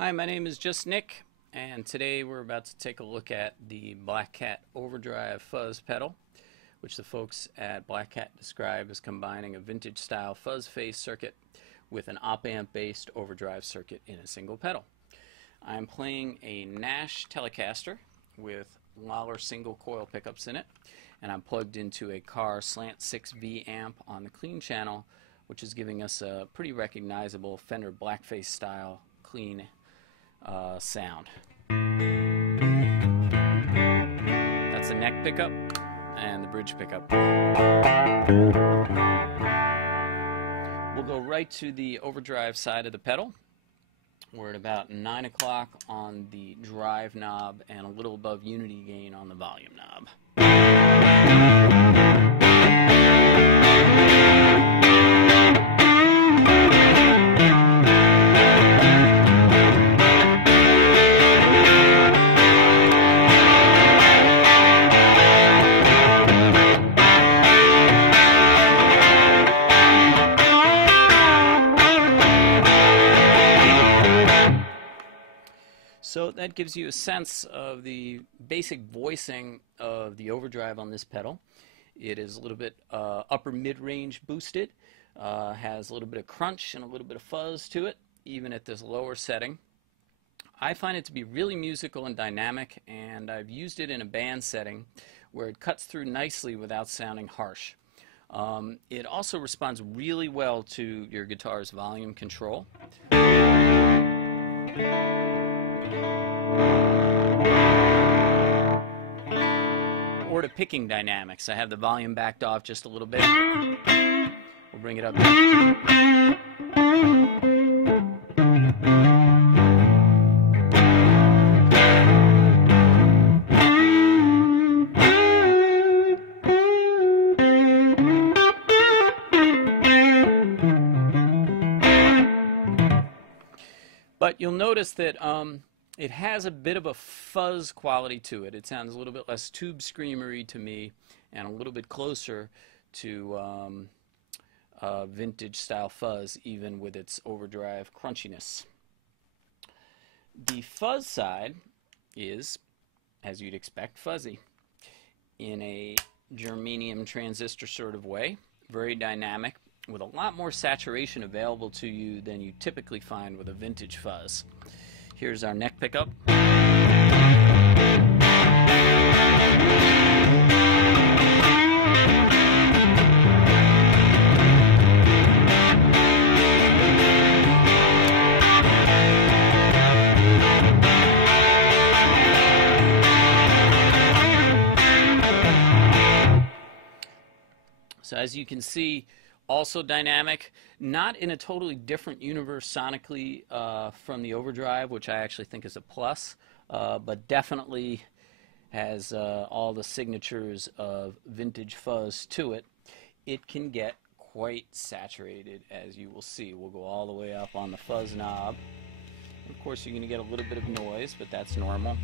Hi, my name is just Nick, and today we're about to take a look at the Black Cat Overdrive Fuzz pedal, which the folks at Black Cat describe as combining a vintage style fuzz phase circuit with an op-amp based overdrive circuit in a single pedal. I'm playing a Nash Telecaster with Lawler single coil pickups in it, and I'm plugged into a Carr Slant 6V amp on the clean channel, which is giving us a pretty recognizable Fender blackface style clean sound. That's the neck pickup and the bridge pickup. We'll go right to the overdrive side of the pedal. We're at about 9 o'clock on the drive knob and a little above unity gain on the volume knob. So that gives you a sense of the basic voicing of the overdrive on this pedal. It is a little bit upper mid-range boosted, has a little bit of crunch and a little bit of fuzz to it, even at this lower setting. I find it to be really musical and dynamic, and I've used it in a band setting where it cuts through nicely without sounding harsh. It also responds really well to your guitar's volume control. Or to picking dynamics. I have the volume backed off just a little bit. We'll bring it up. But you'll notice that it has a bit of a fuzz quality to it. It sounds a little bit less tube screamery to me and a little bit closer to vintage style fuzz, even with its overdrive crunchiness. The fuzz side is, as you'd expect, fuzzy in a germanium transistor sort of way, very dynamic, with a lot more saturation available to you than you typically find with a vintage fuzz. Here's our neck pickup. So as you can see, also dynamic, not in a totally different universe sonically from the overdrive, which I actually think is a plus, but definitely has all the signatures of vintage fuzz to it. It can get quite saturated, as you will see. We'll go all the way up on the fuzz knob. Of course, you're going to get a little bit of noise, but that's normal.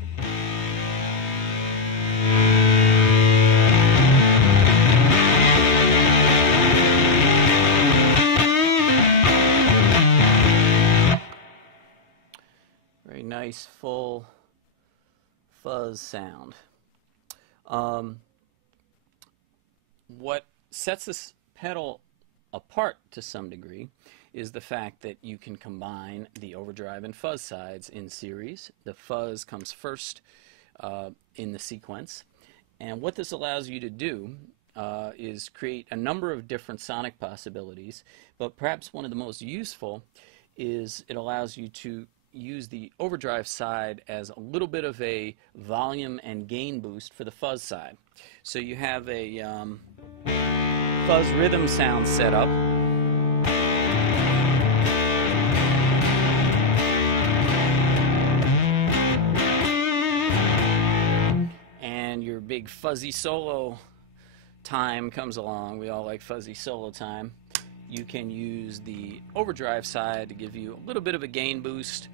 Very nice, full fuzz sound. What sets this pedal apart to some degree is the fact that you can combine the overdrive and fuzz sides in series. The fuzz comes first in the sequence, and what this allows you to do is create a number of different sonic possibilities, but perhaps one of the most useful is it allows you to use the overdrive side as a little bit of a volume and gain boost for the fuzz side. So you have a fuzz rhythm sound set up. And your big fuzzy solo time comes along. We all like fuzzy solo time. You can use the overdrive side to give you a little bit of a gain boost.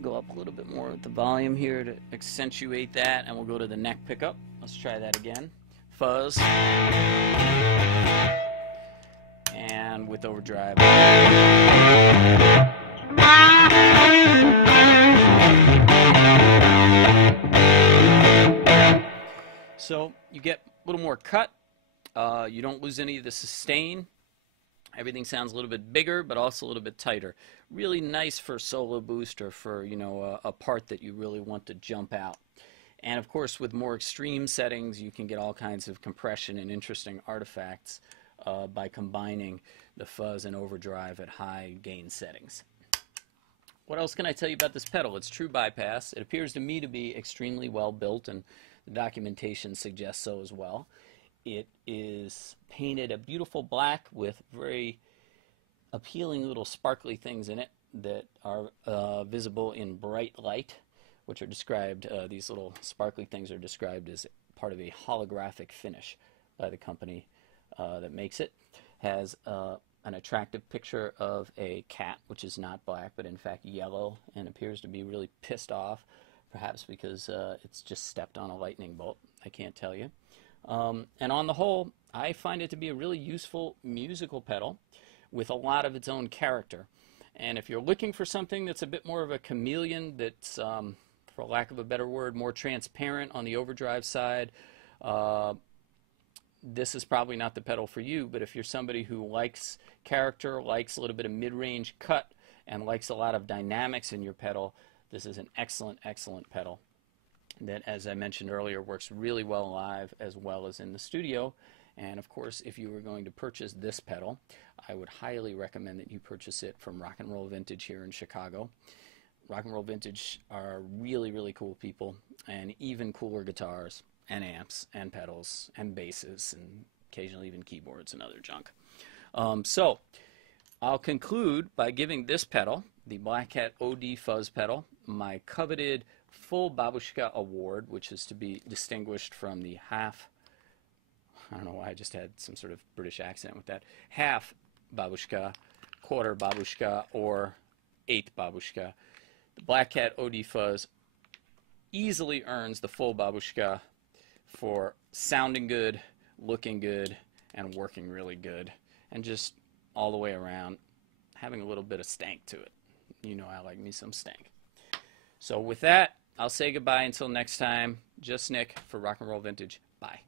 Go up a little bit more with the volume here to accentuate that, and we'll go to the neck pickup. Let's try that again. Fuzz, and with Overdrive. So you get a little more cut. You don't lose any of the sustain. Everything sounds a little bit bigger, but also a little bit tighter. Really nice for solo boost or for, you know, a part that you really want to jump out. And of course, with more extreme settings, you can get all kinds of compression and interesting artifacts by combining the fuzz and overdrive at high gain settings. What else can I tell you about this pedal? It's true bypass. It appears to me to be extremely well built, and the documentation suggests so as well. It is painted a beautiful black with very appealing little sparkly things in it that are visible in bright light, which are described, these little sparkly things are described as part of a holographic finish by the company that makes it. Has an attractive picture of a cat, which is not black, but in fact yellow, and appears to be really pissed off, perhaps because it's just stepped on a lightning bolt. I can't tell you. And on the whole, I find it to be a really useful musical pedal with a lot of its own character. And if you're looking for something that's a bit more of a chameleon, that's, for lack of a better word, more transparent on the overdrive side, this is probably not the pedal for you. But if you're somebody who likes character, likes a little bit of mid-range cut, and likes a lot of dynamics in your pedal, this is an excellent, excellent pedal that, as I mentioned earlier, works really well live as well as in the studio. And of course, if you were going to purchase this pedal, I would highly recommend that you purchase it from Rock and Roll Vintage here in Chicago. Rock and Roll Vintage are really, really cool people, and even cooler guitars and amps and pedals and basses and occasionally even keyboards and other junk. So I'll conclude by giving this pedal, the Black Cat OD Fuzz pedal, my coveted full babushka award, which is to be distinguished from the half, I don't know why I just had some sort of British accent with that, half babushka, quarter babushka, or eighth babushka. The Black Cat OD Fuzz easily earns the full babushka for sounding good, looking good, and working really good, and just all the way around having a little bit of stank to it. You know I like me some stank. So with that, I'll say goodbye until next time. Just Nick for Rock and Roll Vintage. Bye.